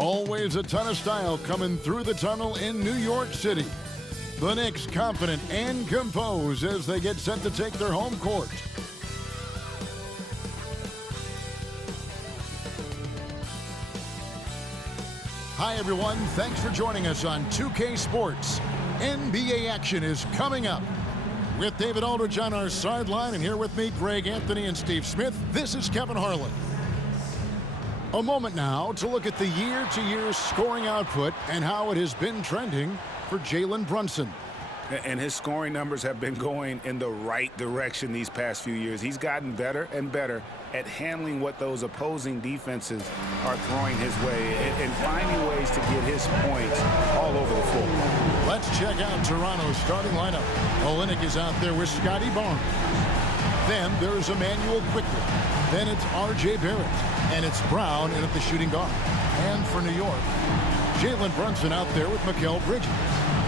Always a ton of style coming through the tunnel in New York City. The Knicks confident and composed as they get set to take their home court. Hi everyone, thanks for joining us on 2K Sports. NBA action is coming up. With David Aldridge on our sideline, and here with me, Greg Anthony and Steve Smith, this is Kevin Harlan. A moment now to look at the year-to-year scoring output and how it has been trending for Jalen Brunson. And his scoring numbers have been going in the right direction these past few years. He's gotten better and better at handling what those opposing defenses are throwing his way and finding ways to get his points all over the floor. Let's check out Toronto's starting lineup. Olynyk is out there with Scotty Barnes. Then there's Emmanuel Quickley. Then it's R.J. Barrett. And it's Brown in at the shooting guard. And for New York, Jalen Brunson out there with Mikal Bridges.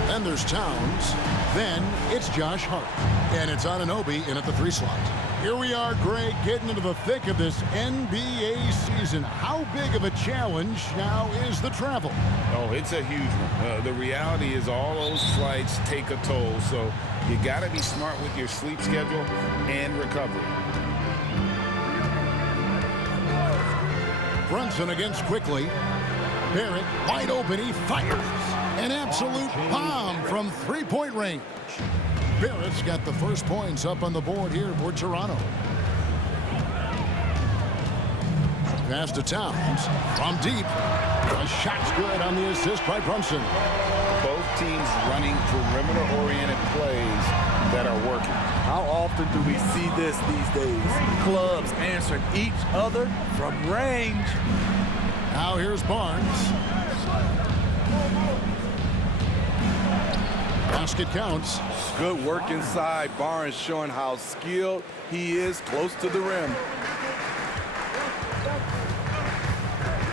Then there's Towns. Then it's Josh Hart. And it's Anunoby in at the 3 slot. Here we are, Greg, getting into the thick of this NBA season. How big of a challenge now is the travel? Oh, it's a huge one. The reality is all those flights take a toll, so you got to be smart with your sleep schedule and recovery. Brunson against Quickley. Barrett wide open. He fires. An absolute bomb from three-point range. Barrett's got the first points up on the board here for Toronto. Pass to Towns from deep. The shot's good on the assist by Brunson. Both teams running perimeter-oriented plays that are working. How often do we see this these days? Clubs answering each other from range. Now here's Barnes. Basket counts. Good work inside. Barnes showing how skilled he is close to the rim.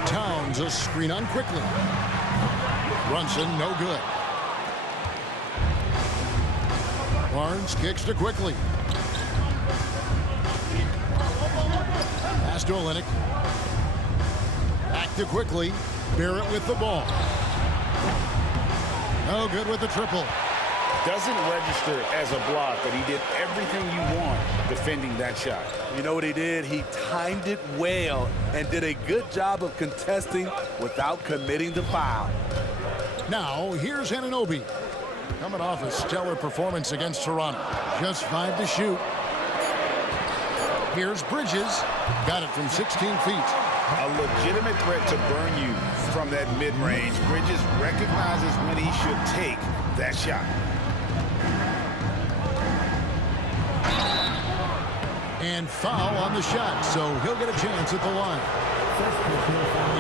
Towns a screen on Quickley. Brunson no good. Barnes kicks to Quickley. Pass to Olynyk. Back to Quickley. Barrett with the ball. No good with the triple. Doesn't register as a block, but he did everything you want defending that shot. You know what he did? He timed it well and did a good job of contesting without committing the foul. Now, here's Anunoby. Coming off a stellar performance against Toronto. Just 5 to shoot. Here's Bridges. Got it from 16 feet. A legitimate threat to burn you from that mid-range. Bridges recognizes when he should take that shot. And foul on the shot, so he'll get a chance at the line.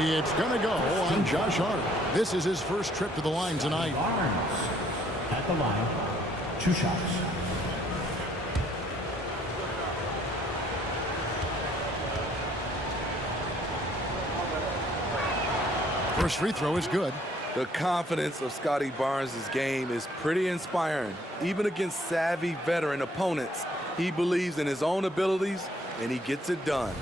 It's going to go on Josh Hart. This is his first trip to the line tonight. At the line, 2 shots. First free throw is good. The confidence of Scotty Barnes' game is pretty inspiring. Even against savvy veteran opponents, he believes in his own abilities, and he gets it done.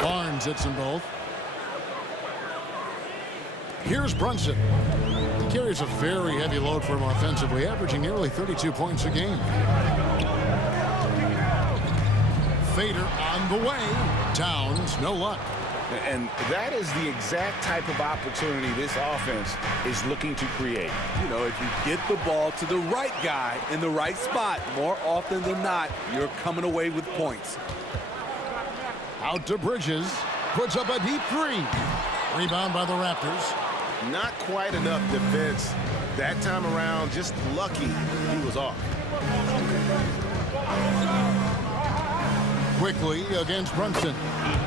Barnes hits them both. Here's Brunson. He carries a very heavy load for him offensively, averaging nearly 32 points a game. Fader on the way. Towns, no luck. And that is the exact type of opportunity this offense is looking to create. You know, if you get the ball to the right guy in the right spot, more often than not, you're coming away with points. Out to Bridges. Puts up a deep 3. Rebound by the Raptors. Not quite enough defense that time around. Just lucky he was off. Quickly against Brunson.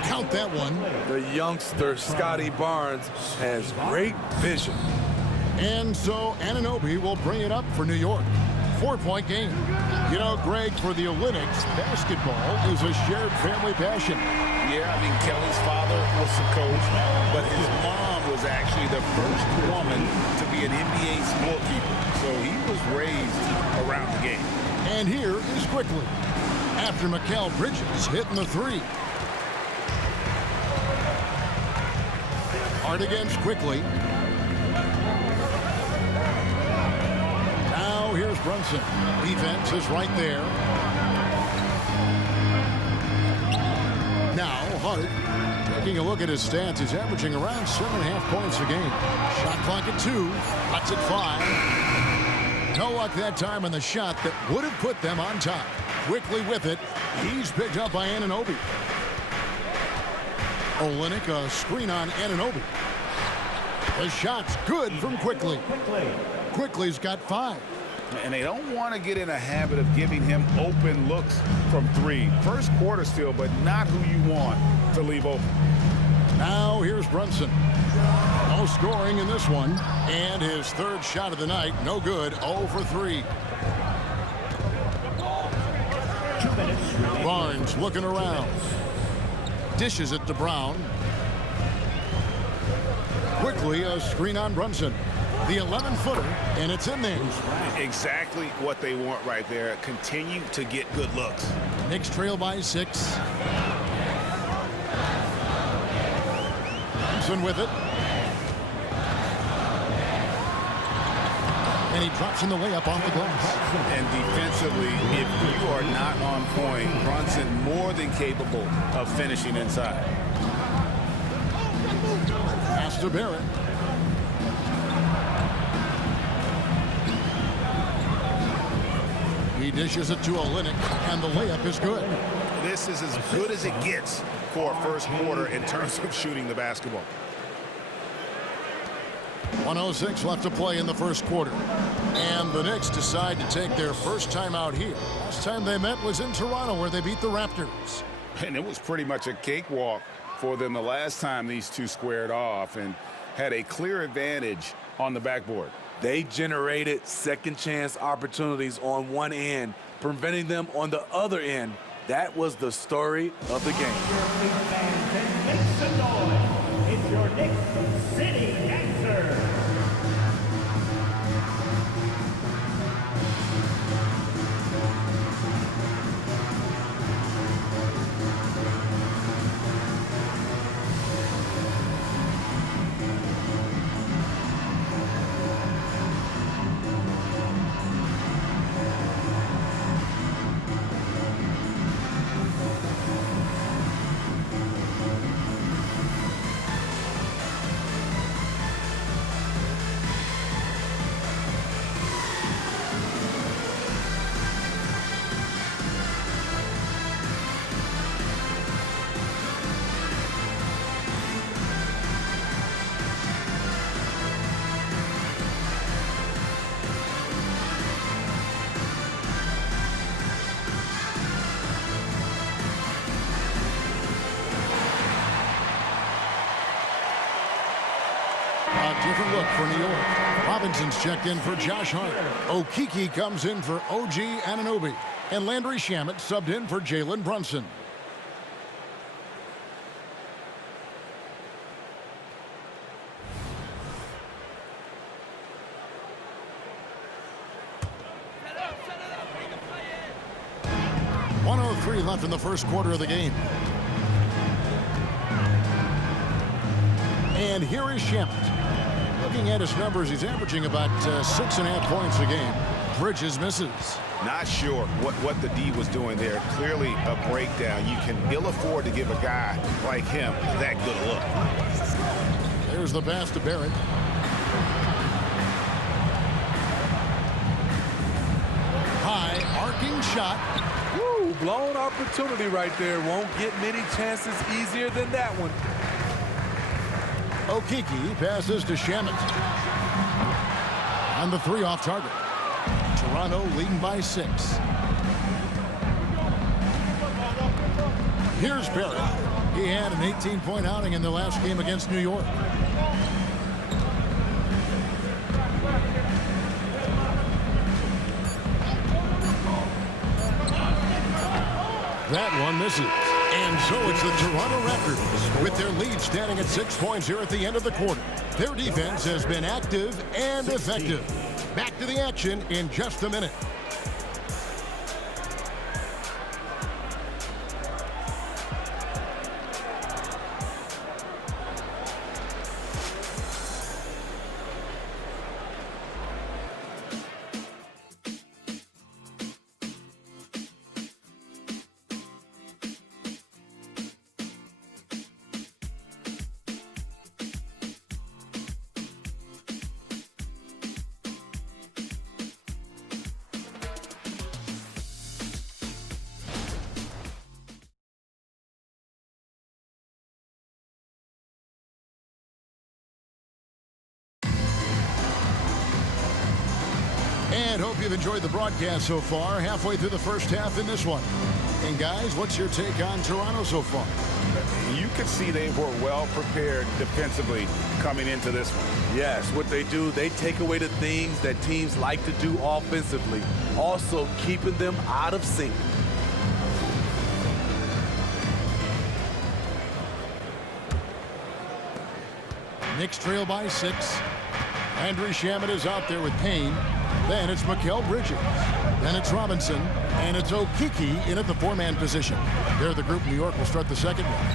Count that one. The youngster, Scotty Barnes, has great vision. And so Anunoby will bring it up for New York. 4-point game. You know, Greg, for the Olympics, basketball is a shared family passion. Yeah, I mean, Kelly's father was a coach, but his mom was actually the first woman to be an NBA scorekeeper. So he was raised around the game. And here is Quickly. After Mikal Bridges hitting the three. Hard against Quickly. Now here's Brunson. Defense is right there. Now Hart, taking a look at his stats, he's averaging around 7.5 points a game. Shot clock at 2, cuts at 5. No luck that time on the shot that would have put them on top. Quickly with it, he's picked up by Anunoby. Olynyk, a screen on Anunoby. The shot's good from Quickly. Quickly's got 5. And they don't want to get in a habit of giving him open looks from 3. First quarter still, but not who you want to leave open. Now here's Brunson. No scoring in this one. And his third shot of the night, no good, 0 for 3. 2 minutes. Barnes looking around. Dishes it to Brown. Quickly a screen on Brunson. The 11-footer, and it's in there. Exactly what they want right there. Continue to get good looks. Knicks trail by 6. Brunson with it. And he drops in the layup off the glass. And defensively, if you are not on point, Brunson more than capable of finishing inside. Pass to Barrett. He dishes it to Olynyk, and the layup is good. This is as good as it gets for a first quarter in terms of shooting the basketball. 1:06 left to play in the first quarter. And the Knicks decide to take their first time out here. Last time they met was in Toronto, where they beat the Raptors. And it was pretty much a cakewalk for them the last time these two squared off and had a clear advantage on the backboard. They generated second chance opportunities on one end, preventing them on the other end. That was the story of the game. Make some noise. It's your Knicks City answer. Different look for New York. Robinson's checked in for Josh Hart. Okeke comes in for OG Anunoby. And Landry Shamet subbed in for Jalen Brunson. .103 left in the first quarter of the game. And here is Shamet. Looking at his numbers, he's averaging about 6.5 points a game. Bridges misses. Not sure what the D was doing there. Clearly a breakdown. You can ill afford to give a guy like him that good a look. There's the pass to Barrett. High arcing shot. Woo, blown opportunity right there. Won't get many chances easier than that one. Okeke passes to Shamet. And the 3 off target. Toronto leading by 6. Here's Barrett. He had an 18-point outing in the last game against New York. That one misses. And so it's the Toronto Raptors with their lead standing at 6 points here at the end of the quarter. Their defense has been active and effective. Back to the action in just a minute. And hope you've enjoyed the broadcast so far, halfway through the first half in this one. And guys, what's your take on Toronto so far? You could see they were well prepared defensively coming into this one. Yes, what they do, they take away the things that teams like to do offensively, also keeping them out of sync. Knicks trail by 6. Andrew Shamet is out there with Payne. Then it's Mikal Bridges. Then it's Robinson. And it's Okeke in at the 4-man position. They're the group New York will start the second one.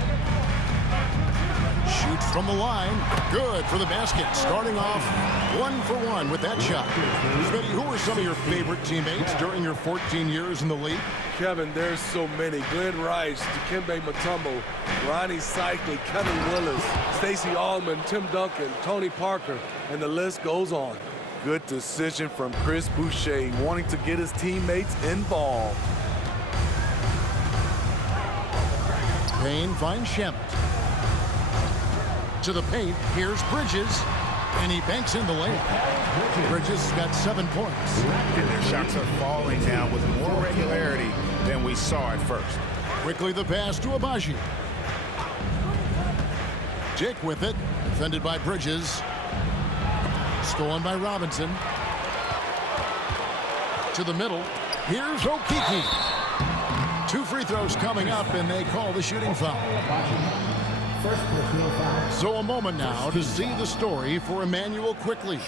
Shoots from the line. Good for the basket. Starting off 1 for 1 with that shot. Smitty, who are some of your favorite teammates during your 14 years in the league? Kevin, there's so many. Glenn Rice, Dikembe Mutombo, Ronnie Cycli, Kevin Willis, Stacey Allman, Tim Duncan, Tony Parker, and the list goes on. Good decision from Chris Boucher, wanting to get his teammates involved. Payne finds Shamet. To the paint, here's Bridges, and he banks in the layup. Bridges has got 7 points. And their shots are falling now with more regularity than we saw at first. Quickly the pass to Abaji. Dick with it, defended by Bridges. Stolen by Robinson. To the middle, here's Okeke. 2 free throws coming up, and they call the shooting foul. So a moment now to see the story for Immanuel Quickley.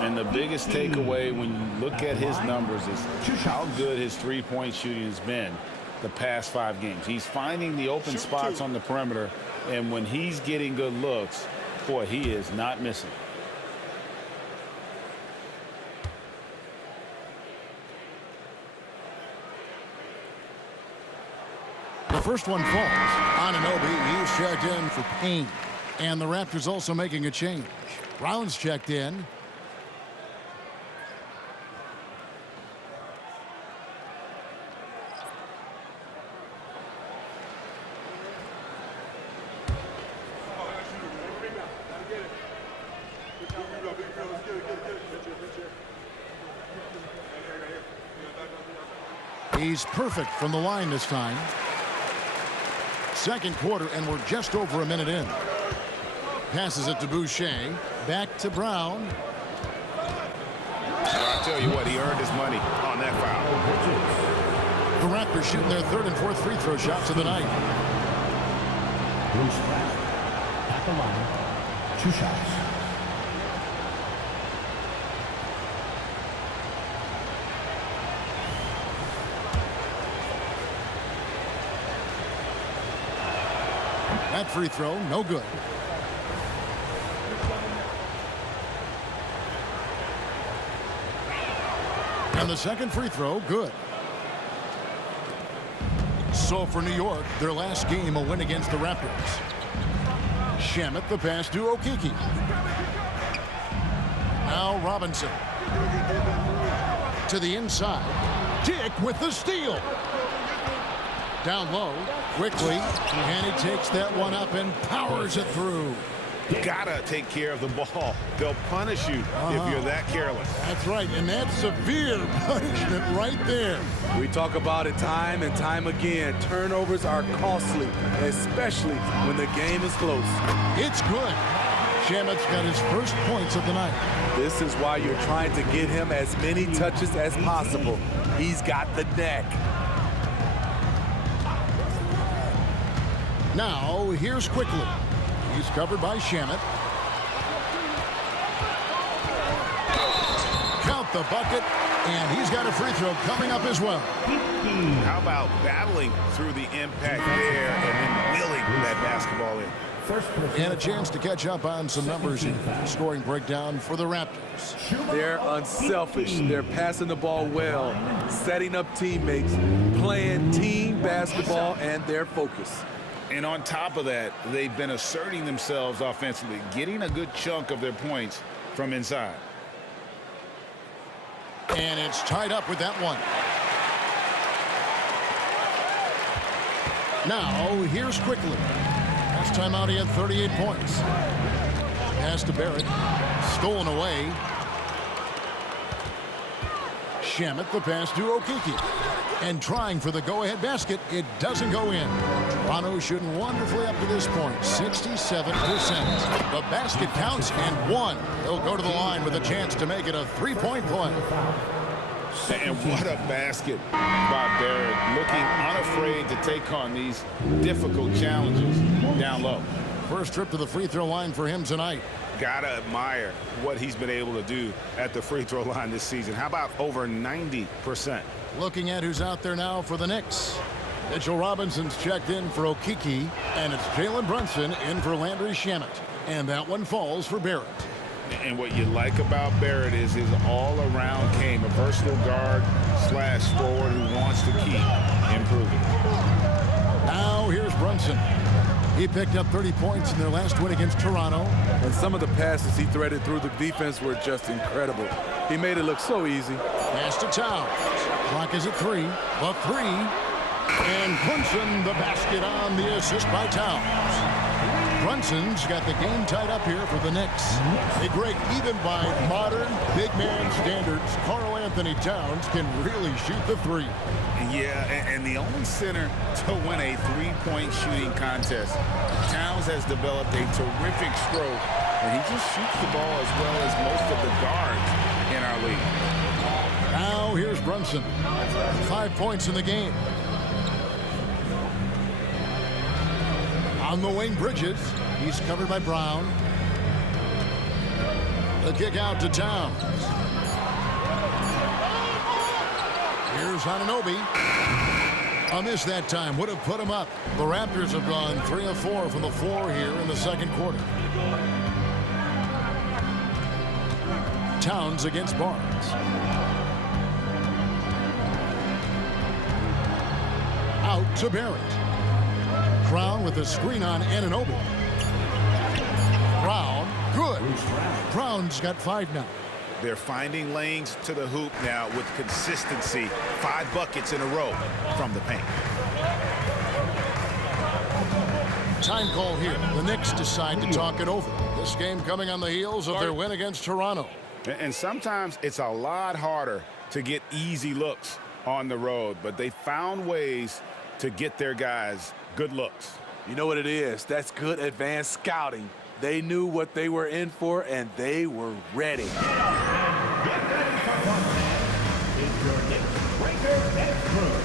And the biggest takeaway when you look at his numbers is how good his three-point shooting has been the past 5 games. He's finding the open spots on the perimeter, and when he's getting good looks, boy, he is not missing. The first one falls. Anunoby, he's checked in for Payne. And the Raptors also making a change. Brown's checked in. He's perfect from the line this time. Second quarter, and we're just over a minute in. Passes it to Boucher. Back to Brown. I'll tell you what, he earned his money on that foul. The Raptors shooting their 3rd and 4th free throw shots of the night. Bruce Brown at the line. 2 shots. That free throw, no good. And the second free throw, good. So for New York, their last game, a win against the Raptors. Shamet, the pass to Okeke. Now Robinson. To the inside. Dick with the steal. Down low, quickly, and he takes that one up and powers it through. You gotta take care of the ball. They'll punish you if you're that careless. That's right, and that's severe punishment right there. We talk about it time and time again. Turnovers are costly, especially when the game is close. It's good. Shamet's got his first points of the night. This is why you're trying to get him as many touches as possible. He's got the neck. Now, here's Quickly. He's covered by Shamet. Count the bucket, and he's got a free throw coming up as well. How about battling through the impact there and then wheeling that basketball in? And a chance to catch up on some numbers in the scoring breakdown for the Raptors. They're unselfish. They're passing the ball well, setting up teammates, playing team basketball, and their focus. And on top of that, they've been asserting themselves offensively, getting a good chunk of their points from inside. And it's tied up with that one. Now, here's Quickly. Last time out, he had 38 points. Pass to Barrett. Stolen away. Shamet, the pass to Okiki. And trying for the go-ahead basket. It doesn't go in. Toronto shooting wonderfully up to this point. 67%. The basket counts and one. He'll go to the line with a chance to make it a three-point play. And what a basket by Barrett, looking unafraid to take on these difficult challenges down low. First trip to the free throw line for him tonight. Gotta admire what he's been able to do at the free throw line this season. How about over 90%? Looking at who's out there now for the Knicks. Mitchell Robinson's checked in for Okiki, and it's Jalen Brunson in for Landry Shamet. And that one falls for Barrett. And what you like about Barrett is his all-around game, a versatile guard slash forward who wants to keep improving. Now here's Brunson. He picked up 30 points in their last win against Toronto. And some of the passes he threaded through the defense were just incredible. He made it look so easy. Pass to Towns. Clock is at 3. The 3. And Brunson the basket on the assist by Towns. Brunson's got the game tied up here for the Knicks. Hey, Greg, even by modern big man standards, Karl Anthony Towns can really shoot the 3. Yeah, and the only center to win a three-point shooting contest. Towns has developed a terrific stroke, and he just shoots the ball as well as most of the guards in our league. Now here's Brunson. 5 points in the game. On the wing, Bridges. He's covered by Brown. The kick out to Towns. Here's Anunoby. A miss that time. Would have put him up. The Raptors have gone 3 of 4 from the floor here in the second quarter. Towns against Barnes. Out to Barrett. Brown with a screen on Anunoby. Brown, good. Brown's got 5 now. They're finding lanes to the hoop now with consistency. 5 buckets in a row from the paint. Time call here. The Knicks decide to talk it over. This game coming on the heels of their win against Toronto. And sometimes it's a lot harder to get easy looks on the road, but they found ways to get their guys good looks. You know what it is? That's good advanced scouting. They knew what they were in for, and they were ready. Get ready for one, man. It's your Knicks Breaker Next Group.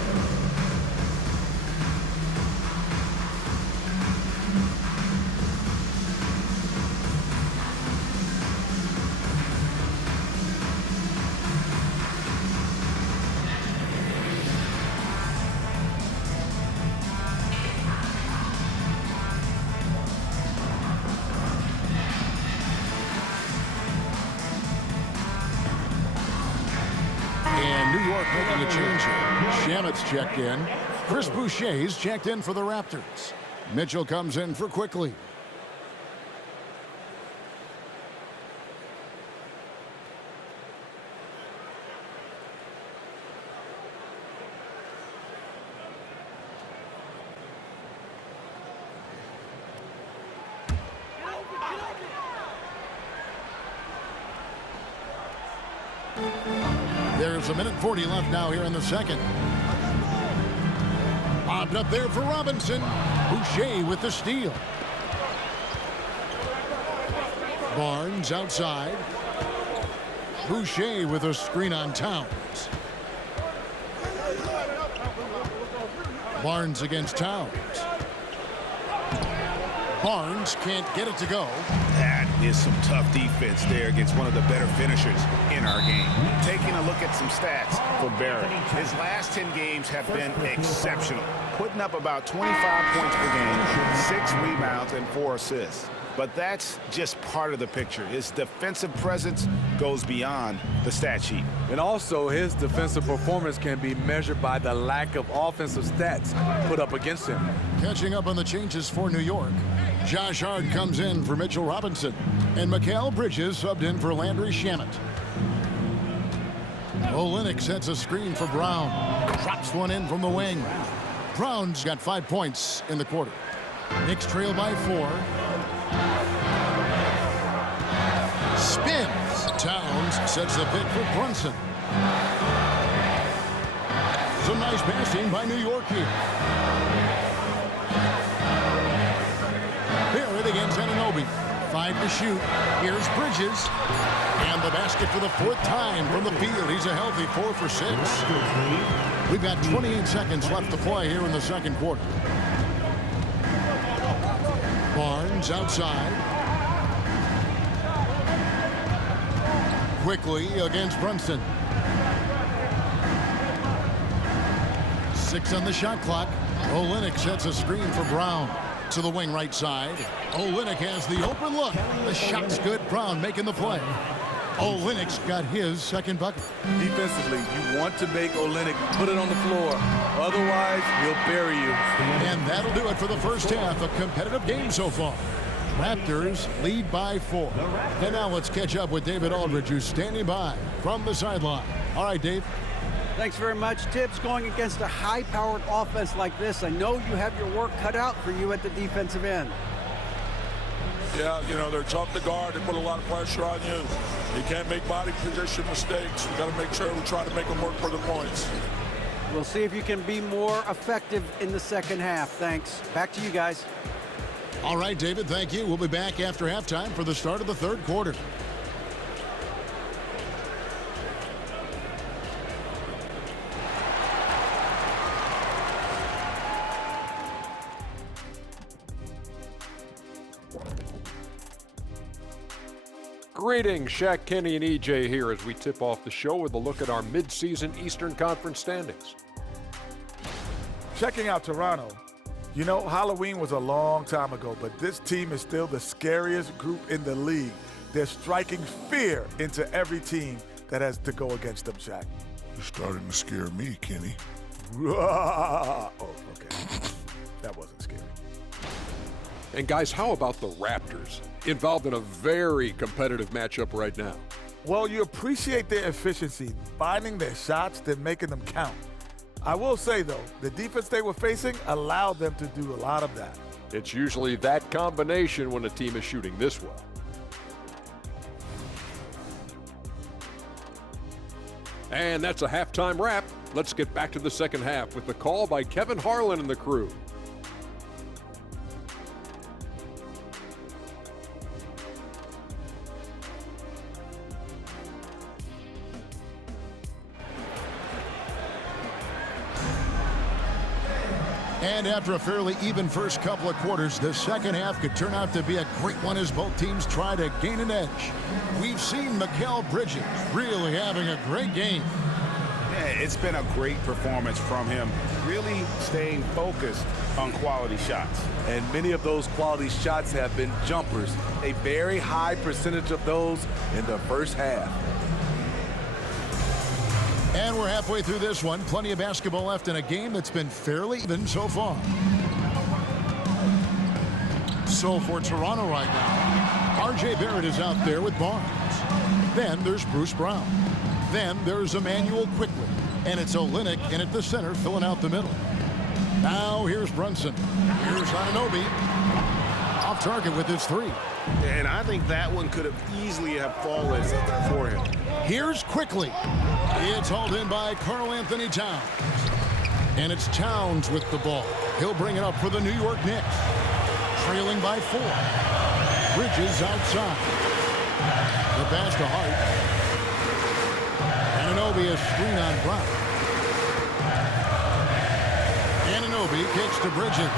Making a change here. Shamet's checked in. Chris Boucher's checked in for the Raptors. Mitchell comes in for Quickly. There's a minute 40 left now here in the second. Bobbed up there for Robinson. Boucher with the steal. Barnes outside. Boucher with a screen on Towns. Barnes against Towns. Barnes can't get it to go. That is some tough defense there against one of the better finishers in our game. Taking a look at some stats for Barrett. His last 10 games have been exceptional, putting up about 25 points per game, 6 rebounds, and 4 assists. But that's just part of the picture. His defensive presence goes beyond the stat sheet. And also, his defensive performance can be measured by the lack of offensive stats put up against him. Catching up on the changes for New York. Josh Hart comes in for Mitchell Robinson. And Mikal Bridges subbed in for Landry Shamet. Olynyk sets a screen for Brown. Drops one in from the wing. Brown's got 5 points in the quarter. Knicks trail by 4. Spins. Towns sets the pick for Brunson. Some nice passing by New York here. Barrett against Anunoby. 5 to shoot. Here's Bridges. And the basket for the 4th time from the field. He's a healthy 4 for 6. We've got 28 seconds left to play here in the second quarter. Barnes outside. Quickly against Brunson. 6 on the shot clock. Olynyk sets a screen for Brown. To the wing right side. Olynyk has the open look. The shot's good. Brown making the play. Olynyk's got his second bucket. Defensively, you want to make Olynyk put it on the floor. Otherwise, he'll bury you. And that'll do it for the first half. A competitive game so far. Raptors lead by 4. And now let's catch up with David Aldridge, who's standing by from the sideline. All right, Dave. Thanks very much, Tibbs. Going against a high-powered offense like this, I know you have your work cut out for you at the defensive end. Yeah, you know, they're tough to guard. They put a lot of pressure on you. You can't make body position mistakes. We got to make sure we try to make them work for the points. We'll see if you can be more effective in the second half. Thanks. Back to you guys. All right, David, thank you. We'll be back after halftime for the start of the third quarter. Greetings, Shaq, Kenny, and EJ here as we tip off the show with a look at our midseason Eastern Conference standings. Checking out Toronto. You know, Halloween was a long time ago, but this team is still the scariest group in the league. They're striking fear into every team that has to go against them, Shaq. You're starting to scare me, Kenny. Oh, okay. That wasn't scary. And guys, how about the Raptors? Involved in a very competitive matchup right now. Well, you appreciate their efficiency, finding their shots, then making them count. I will say, though, the defense they were facing allowed them to do a lot of that. It's usually that combination when a team is shooting this well. And that's a halftime wrap. Let's get back to the second half with the call by Kevin Harlan and the crew. And after a fairly even first couple of quarters, the second half could turn out to be a great one as both teams try to gain an edge. We've seen Mikal Bridges really having a great game. Yeah, it's been a great performance from him, really staying focused on quality shots. And many of those quality shots have been jumpers, a very high percentage of those in the first half. And we're halfway through this one. Plenty of basketball left in a game that's been fairly even so far. So for Toronto right now, R.J. Barrett is out there with Barnes. Then there's Bruce Brown. Then there's Emmanuel Quickly. And it's Olynyk in at the center, filling out the middle. Now here's Brunson. Here's Anunoby. Off target with his 3. And I think that one could have easily have fallen for him. Here's Quickly. It's hauled in by Karl Anthony Towns. And it's Towns with the ball. He'll bring it up for the New York Knicks. Trailing by 4. Bridges outside. The pass to Hart. Anunoby a screen on Brown. Anunoby kicks to Bridges.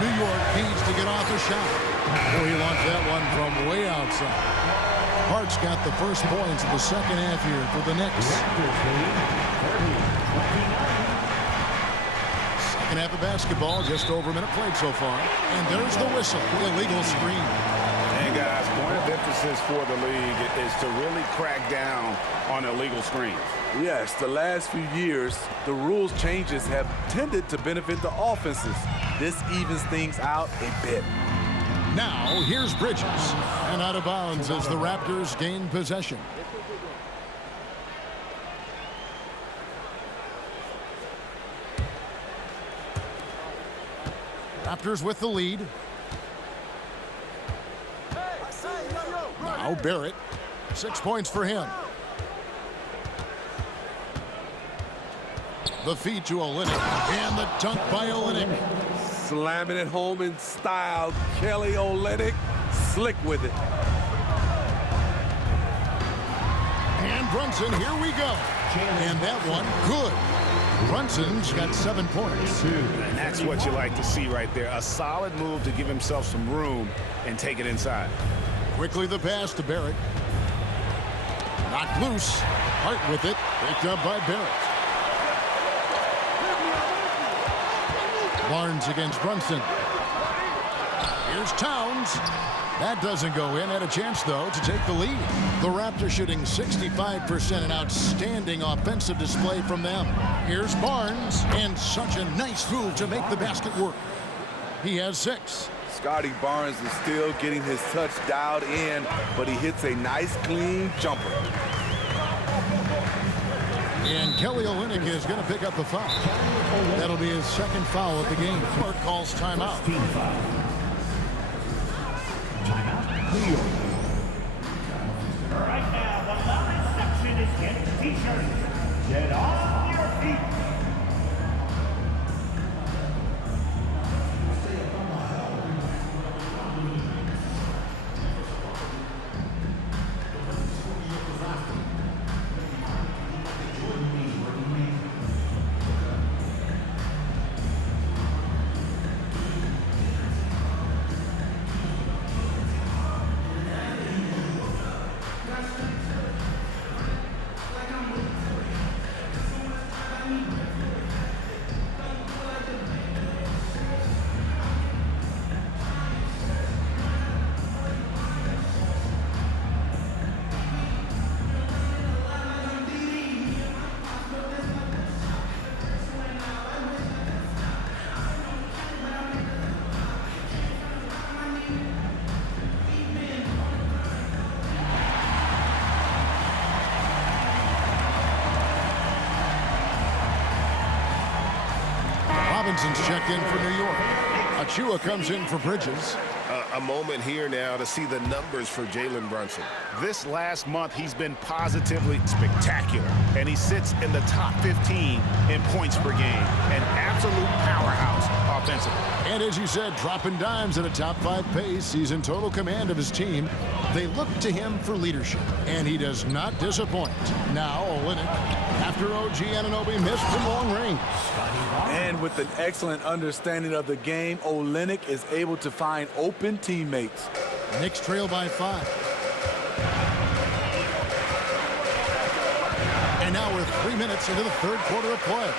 New York needs to get off a shot. Oh, he launched that one from way outside. Hart's got the first points of the second half here for the Knicks. Second half of basketball, just over a minute played so far. And there's the whistle, illegal screen. And guys, point of emphasis for the league is to really crack down on illegal screens. Yes, the last few years, the rules changes have tended to benefit the offenses. This evens things out a bit. Now, here's Bridges. And out of bounds as the Raptors gain possession. Raptors with the lead. Now Barrett. 6 points for him. The feed to Olynyk. And the dunk by Olynyk. Slamming it home in style. Kelly Olynyk, slick with it. And Brunson, here we go. And that one, good. Brunson's got 7 points. And that's what you like to see right there. A solid move to give himself some room and take it inside. Quickly the pass to Barrett. Knocked loose. Hart with it. Picked up by Barrett. Barnes against Brunson. Here's Towns. That doesn't go in. Had a chance, though, to take the lead. The Raptors shooting 65%. An outstanding offensive display from them. Here's Barnes. And such a nice move to make the basket work. He has 6. Scotty Barnes is still getting his touch dialed in, but he hits a nice, clean jumper. And Kelly Olynyk is going to pick up the foul. That'll be his second foul of the game. Court calls timeout. Right now, the live section is getting t-shirts. Get on your feet. Robinson's checked in for New York. Achua comes in for Bridges. A moment here now to see the numbers for Jalen Brunson. This last month, he's been positively spectacular, and he sits in the top 15 in points per game. An absolute powerhouse offensively. And as you said, dropping dimes at a top 5 pace. He's in total command of his team. They look to him for leadership, and he does not disappoint. Now Olynyk, after OG Anunoby missed from long range. And with an excellent understanding of the game, Olynyk is able to find open teammates. Knicks trail by 5. And now we're 3 minutes into the third quarter of play.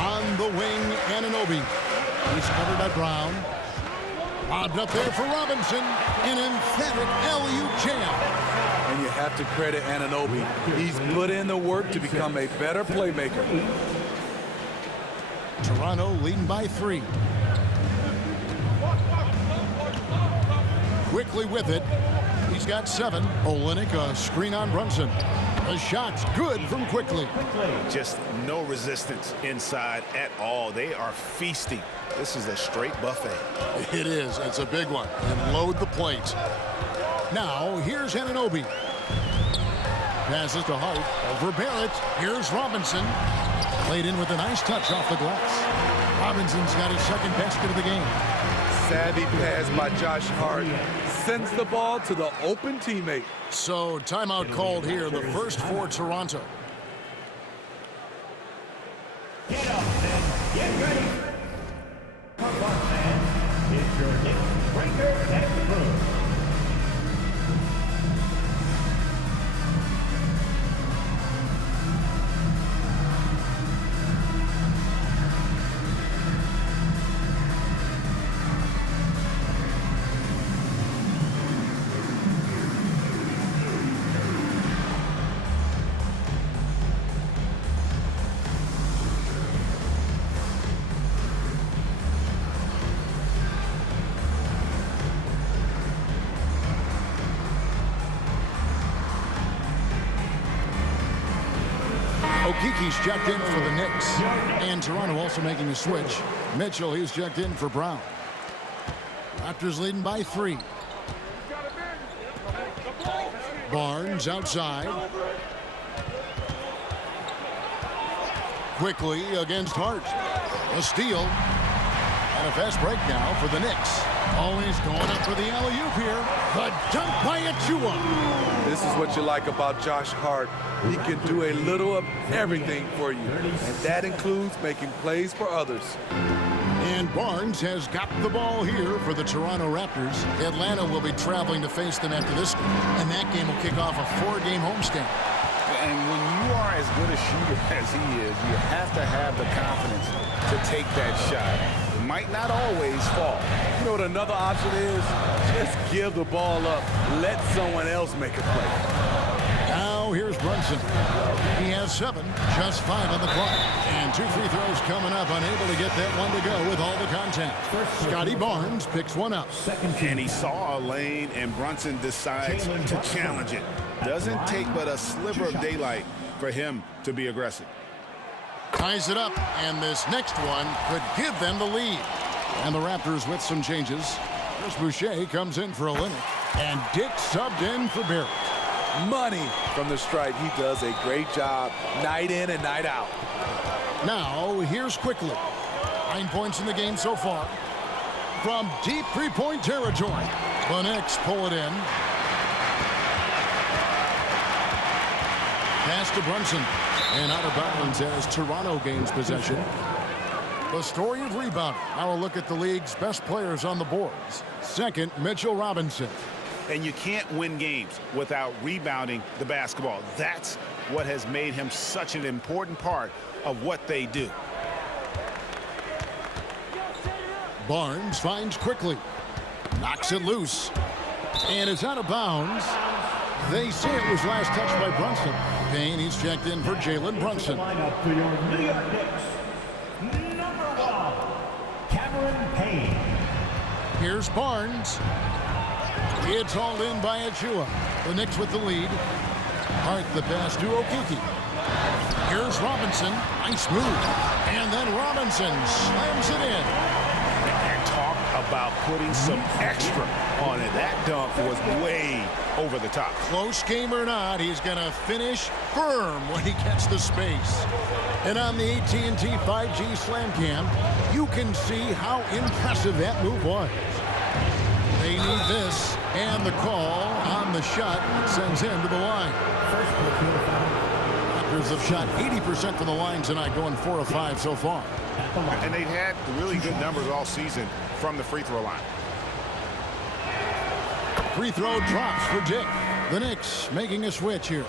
On the wing, Anunoby. He's covered by Brown. Lobbed up there for Robinson. An emphatic LU jam. And you have to credit Anunoby. He's put in the work to become a better playmaker. Toronto leading by 3. Quickly with it. He's got 7. Olynyk, a screen on Brunson. The shot's good from Quickly. Just no resistance inside at all. They are feasting. This is a straight buffet. It is. It's a big one. And load the plate. Now, here's Anunoby. Passes to Hart. Over Barrett. Here's Robinson. Played in with a nice touch off the glass. Robinson's got his second basket of the game. Savvy pass by Josh Hart. Sends the ball to the open teammate. So, timeout called here. The first for Toronto. Get up and get ready. Okiki's checked in for the Knicks. And Toronto also making a switch. Mitchell, he's checked in for Brown. Raptors leading by 3. Barnes outside. Quickly against Hart. A steal. And a fast break now for the Knicks. Always going up for the alley-oop here. The dunk by Achua. This is what you like about Josh Hart. He can do a little of everything for you, and that includes making plays for others. And Barnes has got the ball here for the Toronto Raptors. Atlanta will be traveling to face them after this game, and that game will kick off a 4-game homestand. And when you are as good a shooter as he is, you have to have the confidence to take that shot. It might not always fall. You know what another option is? Just give the ball up. Let someone else make a play. Now here's Brunson. He has 7, just 5 on the clock. And 2 free throws coming up, unable to get that one to go with all the contact. Scotty Barnes picks one up. And he saw a lane, and Brunson decides to challenge it. Doesn't take but a sliver of daylight for him to be aggressive. Ties it up, and this next one could give them the lead. And the Raptors with some changes. Chris Boucher comes in for Olynyk, and Dick subbed in for Barrett. Money from the stripe. He does a great job night in and night out. Now, here's Quickly. 9 points in the game so far. From deep three-point territory, the Knicks pull it in. Pass to Brunson. And out of bounds as Toronto gains possession. The story of rebounding. Now a look at the league's best players on the boards. Second, Mitchell Robinson. And you can't win games without rebounding the basketball. That's what has made him such an important part of what they do. Barnes finds Quickly. Knocks it loose. And it's out of bounds. They say it was last touched by Brunson. Payne, he's checked in for Jalen Brunson. Lineup for your New York Knicks. Number 1, Cameron Payne. Here's Barnes. It's hauled in by Achua. The Knicks with the lead. Hart the pass to Okiki. Here's Robinson. Nice move. And then Robinson slams it in. And talk about putting some extra on it. That dunk was way over the top. Close game or not, he's going to finish firm when he gets the space. And on the AT&T 5G Slam Cam, you can see how impressive that move was. They need this, and the call on the shot sends him to the line. Raptors have shot 80% from the line tonight, going 4 of 5 so far. And they've had really good numbers all season from the free throw line. Free throw drops for Dick. The Knicks making a switch here.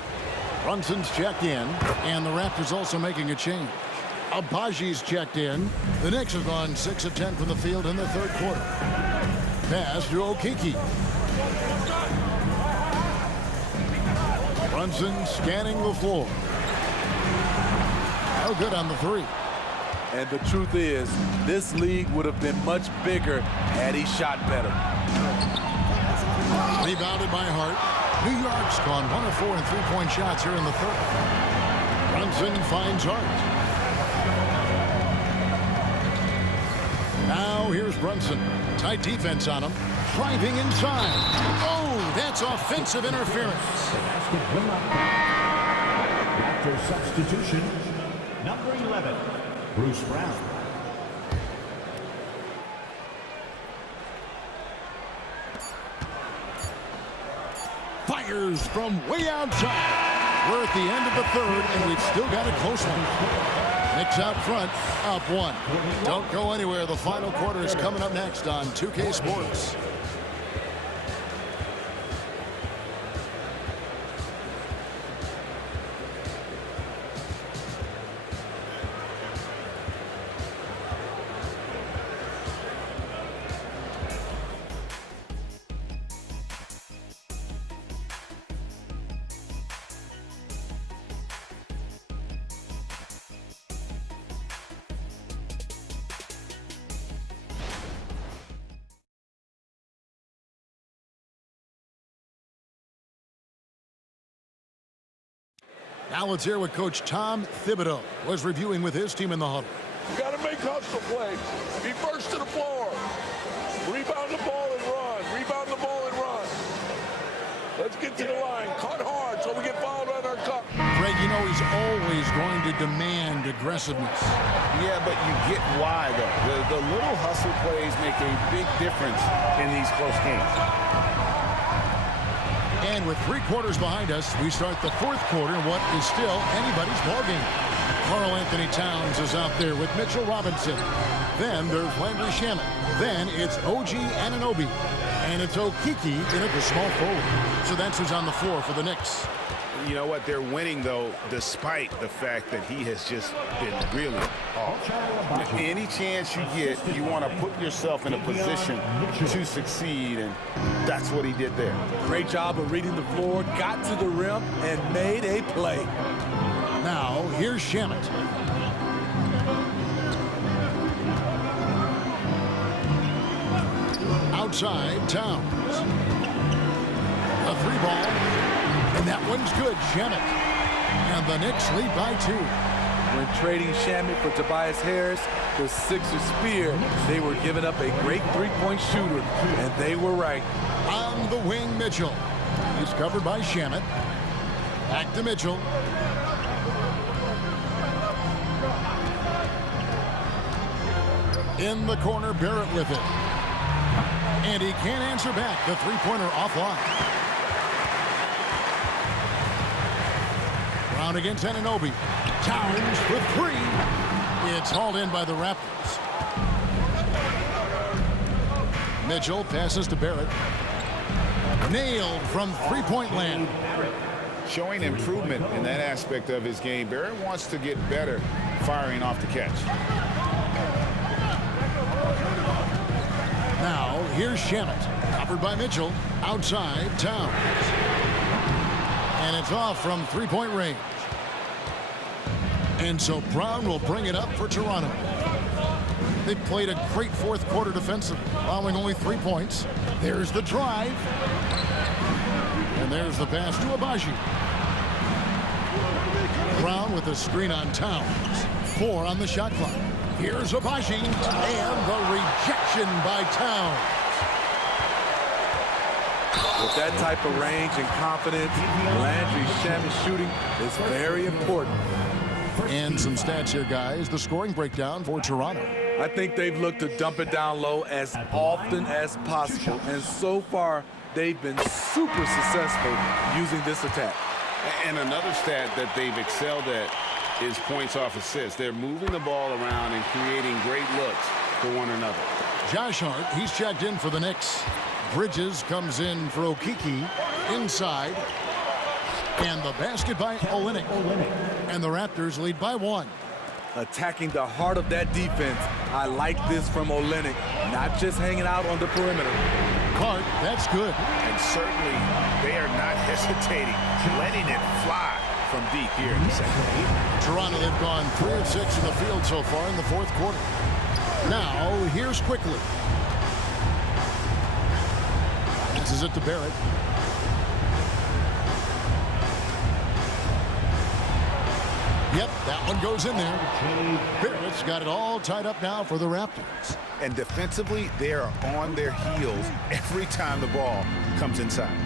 Brunson's checked in, and the Raptors also making a change. Abaji's checked in. The Knicks have gone 6 of 10 from the field in the third quarter. Pass to Okiki. Brunson scanning the floor. No good on the 3. And the truth is, this league would have been much bigger had he shot better. Rebounded by Hart. New York's gone 1 of 4 in three-point shots here in the third. Brunson finds Hart. Now here's Brunson. Tight defense on him. Driving inside. Oh, that's offensive interference. After substitution, number 11, Bruce Brown. Fires from way outside. We're at the end of the third, and we've still got a close one. Knicks out front, up 1. Don't go anywhere. The final quarter is coming up next on 2K Sports. Now let's hear what Coach Tom Thibodeau was reviewing with his team in the huddle. You got to make hustle plays. Be first to the floor. Rebound the ball and run. Rebound the ball and run. Let's get to the line. Cut hard so we get fouled on our cut. Greg, you know he's always going to demand aggressiveness. Yeah, but you get why, though. The little hustle plays make a big difference in these close games. And with 3 quarters behind us, we start the 4th quarter in what is still anybody's ballgame. Karl Anthony Towns is out there with Mitchell Robinson. Then there's Landry Shamet. Then it's OG Anunoby. And it's Okiki in at the small forward. So that's who's on the floor for the Knicks. You know what? They're winning, though, despite the fact that he has just been really off. Any chance you get, you want to put yourself in a position to succeed, and that's what he did there. Great job of reading the floor, got to the rim, and made a play. Now, here's Shamet. Outside, Towns. A 3-ball. And that one's good, Shamet. And the Knicks lead by 2. When trading Shamet for Tobias Harris, the Sixers feared they were giving up a great three-point shooter, and they were right. On the wing, Mitchell. He's covered by Shamet. Back to Mitchell. In the corner, Barrett with it. And he can't answer back. The three-pointer offline. Brown against Anunoby. Towns for 3. It's hauled in by the Raptors. Mitchell passes to Barrett. Nailed from three-point land. Showing improvement in that aspect of his game. Barrett wants to get better firing off the catch. Now, here's Shamet. Covered by Mitchell. Outside, Towns. And it's off from three-point range. And so Brown will bring it up for Toronto. They played a great 4th quarter defensively, allowing only 3 points. There's the drive. And there's the pass to Abaji. Brown with a screen on Towns. 4 on the shot clock. Here's Abaji. And the rejection by Towns. With that type of range and confidence, Landry Shamet's shooting is very important. And some stats here, guys. The scoring breakdown for Toronto. I think they've looked to dump it down low as often as possible. And so far, they've been super successful using this attack. And another stat that they've excelled at is points off assists. They're moving the ball around and creating great looks for one another. Josh Hart, he's checked in for the Knicks. Bridges comes in for Okiki. Inside. And the basket by Olynyk. And the Raptors lead by 1. Attacking the heart of that defense. I like this from Olynyk. Not just hanging out on the perimeter. Hart, that's good. And certainly they are not hesitating, letting it fly from deep here in the second. Toronto, they've gone 3 of 6 in the field so far in the 4th quarter. Now, here's Quickly. Passes it to Barrett. Yep, that one goes in there. Barrett's got it all tied up now for the Raptors. And defensively, they are on their heels every time the ball comes inside.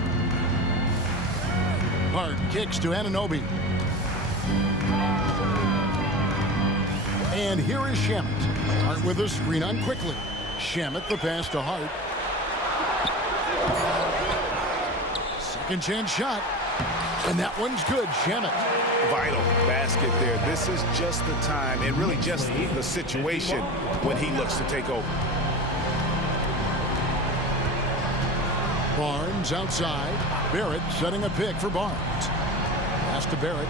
Hart kicks to Anunoby. And here is Shamet. Hart with a screen on Quickly. Shamet the pass to Hart. Second chance shot. And that one's good, Shamet. Vital basket there. This is just the time and really just the situation when he looks to take over. Barnes outside. Barrett setting a pick for Barnes. Pass to Barrett.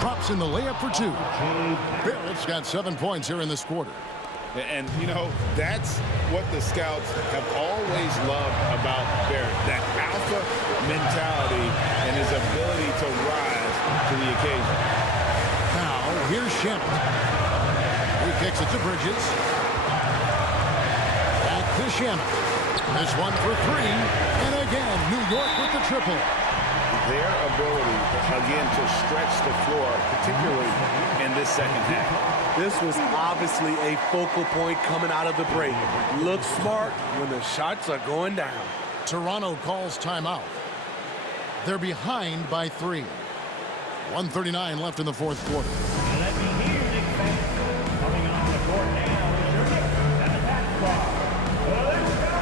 Drops in the layup for 2. Barrett's got 7 points here in this quarter. And, you know, that's what the scouts have always loved about Barrett, that alpha mentality and his ability to rise to the occasion. Now, here's Shamet. He kicks it to Bridges. Back to Shamet. This one for 3. And again, New triple. Their ability, again, to stretch the floor, particularly in this second half. This was obviously a focal point coming out of the break. Look smart when the shots are going down. Toronto calls timeout. They're behind by 3. 1:39 left in the fourth quarter. Let me hear Knicks fans. Coming on the court now is your Knicks 7-half squad. Let's go!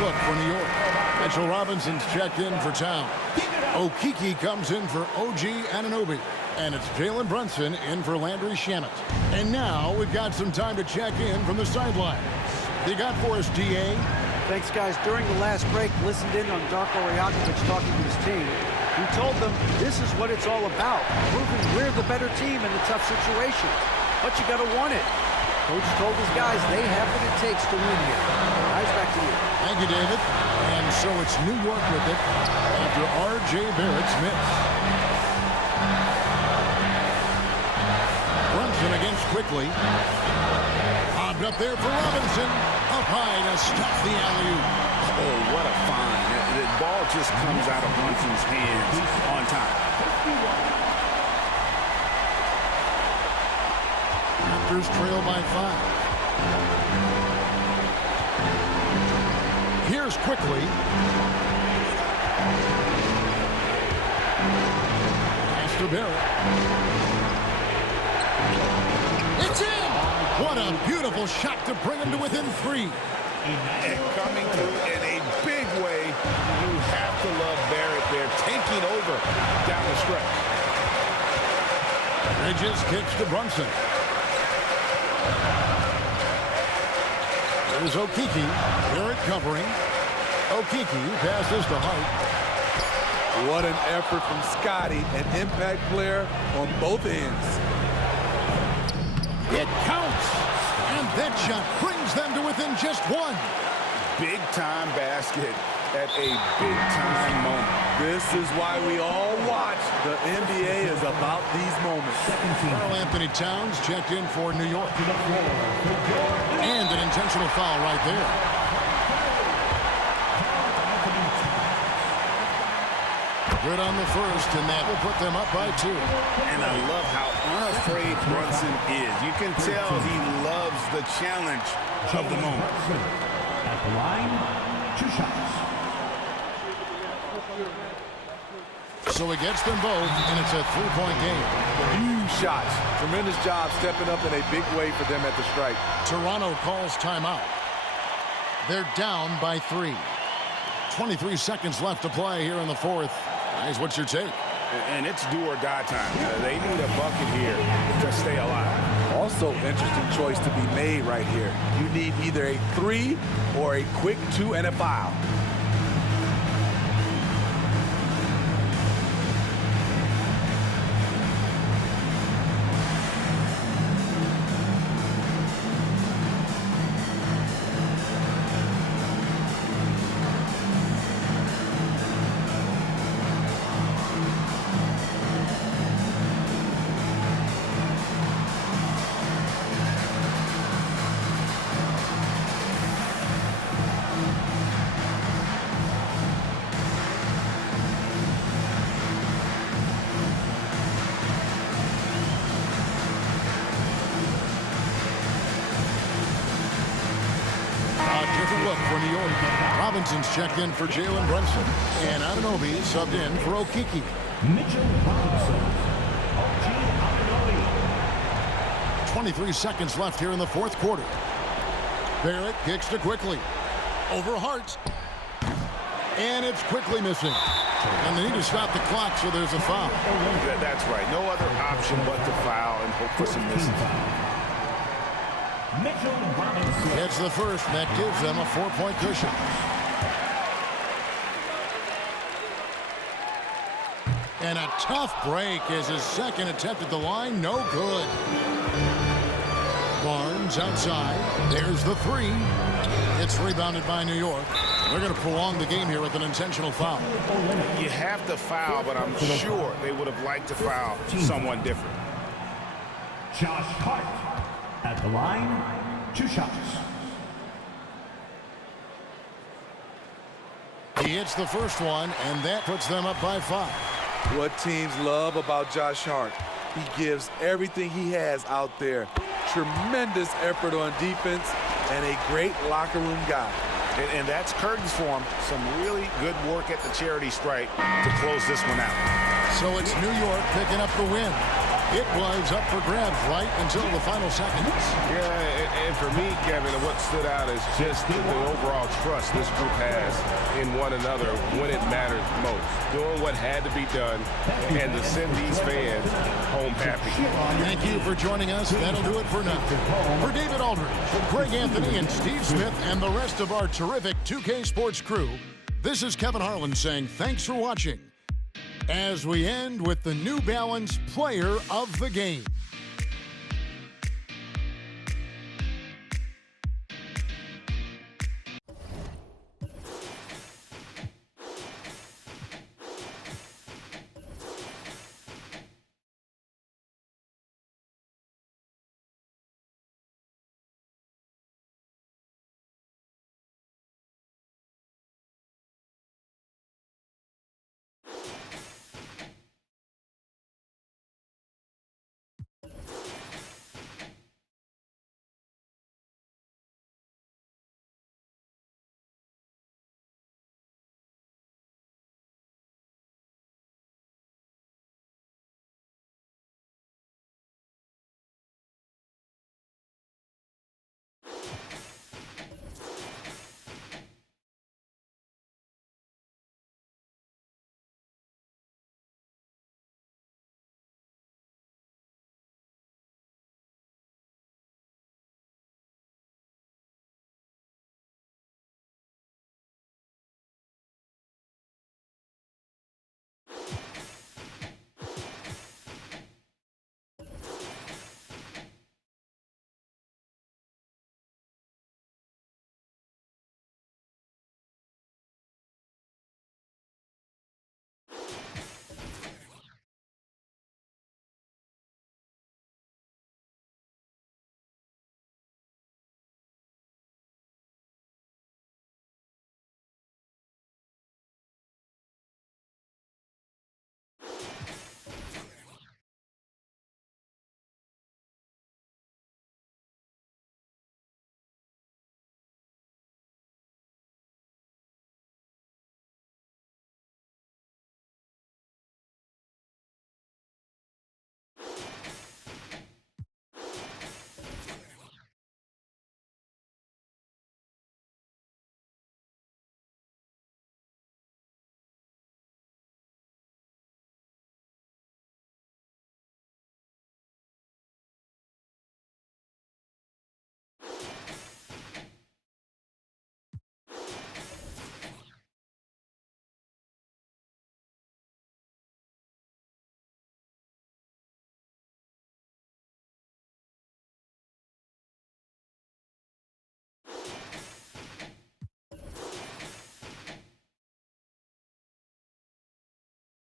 Look for New York. Mitchell Robinson's checked in for town. Okeke comes in for OG Anunoby. And it's Jalen Brunson in for Landry Shamet. And now we've got some time to check in from the sidelines. They got for us, DA. Thanks, guys. During the last break, listened in on Darko Rajakovic talking to his team. He told them this is what it's all about, proving we're the better team in the tough situations. But you got to want it. Coach told his guys they have what it takes to win here. Guys, back to you. Thank you, David. And so it's New York with it after R.J. Barrett's miss. Brunson against quickly. Bobbed up there for Robinson. Up high to stop the alley-oop. Oh, what a find. The ball just comes out of Brunson's hands on time. Raptors trail by 5. Here's quickly. Pass to Barrett. It's in! What a beautiful shot to bring him to within 3. And coming through in a big way. You have to love Barrett there, taking over down the stretch. Bridges kicks to Brunson. There's Okeke. Barrett covering. Okeke passes to Hart. What an effort from Scotty, an impact player on both ends. It counts. And that shot brings them to within just 1. Big-time basket at a big-time moment. This is why we all watch. The NBA is about these moments. Karl Anthony Towns checked in for New York. And an intentional foul right there. Good on the first, and that will put them up by 2. And I love how unafraid Brunson is. You can tell he loves the challenge of the moment. At the line, 2 shots. So it gets them both, and it's a 3-point game. Huge shots. Tremendous job stepping up in a big way for them at the stripe. Toronto calls timeout. They're down by 3. 23 seconds left to play here in the fourth. Guys, what's your take? And it's do or die time. They need a bucket here to stay alive. Also, interesting choice to be made right here. You need either a 3 or a quick 2 and a foul. different look for New York. Robinson's checked in for Jalen Brunson. And Anunoby subbed in for Okiki. Mitchell Robinson. OG Anunoby. 23 seconds left here in the fourth quarter. Barrett kicks to Quickly. Over Hart. And it's Quickly missing. And they need to stop the clock, so there's a foul. That's right. No other option but to foul and hope for some misses. Mitchell Robinson. It's the first. That gives them a 4-point cushion. And a tough break is his second attempt at the line. No good. Barnes outside. There's the three. It's rebounded by New York. They're going to prolong the game here with an intentional foul. You have to foul, but I'm sure they would have liked to foul someone different. Josh Hart at the line. 2 shots. He hits the first one, and that puts them up by 5. What teams love about Josh Hart, he gives everything he has out there. Tremendous effort on defense and a great locker room guy. And that's curtains for him. Some really good work at the charity stripe to close this one out. So it's New York picking up the win. It was up for grabs right until the final seconds. Yeah, and for me, Kevin, what stood out is just the overall trust this group has in one another when it matters most. Doing what had to be done and to send these fans home happy. Thank you for joining us. That'll do it for now. For David Aldridge, Greg Anthony, and Steve Smith, and the rest of our terrific 2K Sports crew, this is Kevin Harlan saying thanks for watching, as we end with the New Balance Player of the Game.